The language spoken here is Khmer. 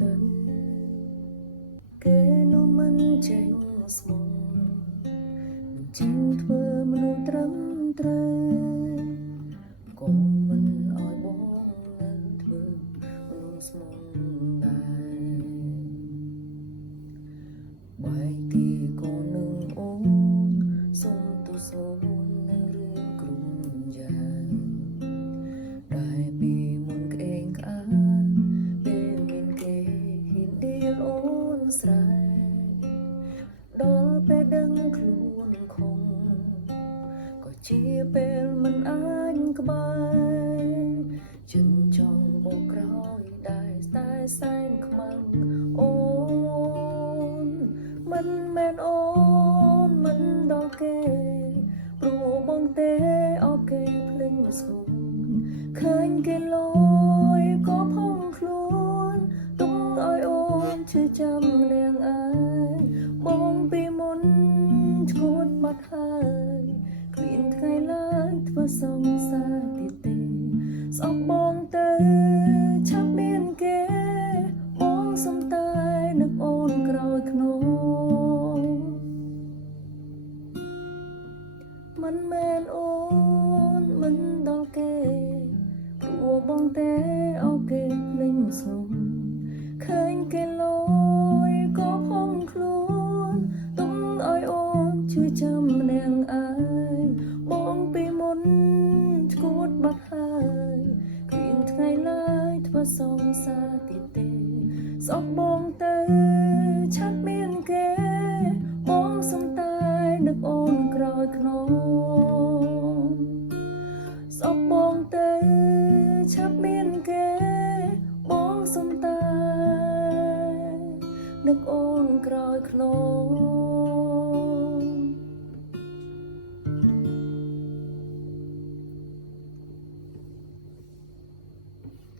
ទៅគេនោះមិនចេញស្មងមិនចេញធ្វើមនុស្សត្រឹមត្រូវក៏មិនឲ្យបងនៅធ្វើមនុស្សស្មងដែរបែកគេក៏នឹងអូនសុំទោសនៅរឿងគ្រុំយ៉ាងដែលពីមុនក្អេងក្អាងពេលមានគេហ៊ានដៀលអូនស្រែដល់ពេលដឹងខ្លួនខំក៏ជាពេលមិនអាចក្បែរចិនចង់បកក្រោយដែរតែសែនខ្មាំងអូនមិនមែនអូនមិនដល់គេព្រោះបងទេអោគេភ្លេងស្ងួនឃើញគេលយក៏ផងខ្លួនទុំឲ្យអូនឈឺចាំនាងអើយបងពីមុនឈួតបាត់ហើយគ្មានថ្ងៃឡើយធ្វើសងសារទៀតទេស្អប់បងទៅឆាប់មានគេបងសុំតែនឹកអូនក្រោយខ្នងមិនមែនអូនមិនដល់គេព្រោះបងទេអូគេភ្លេងស្ងួនឃើញគេលយក៏ផងខ្លួនទុំឲ្យអូនឈឺចាំនាងអើយបងពីមុនឈួតបាត់ហើយគ្មានថ្ងៃឡើយធ្វើសងសារទៀតទេស្អប់បងទៅឆាប់មានគេបងសុំតែនឹកអូនក្រោយខ្នងស្អប់បងទៅឆាប់មានគេបងសុំតែនឹកអូនក្រោយខ្នង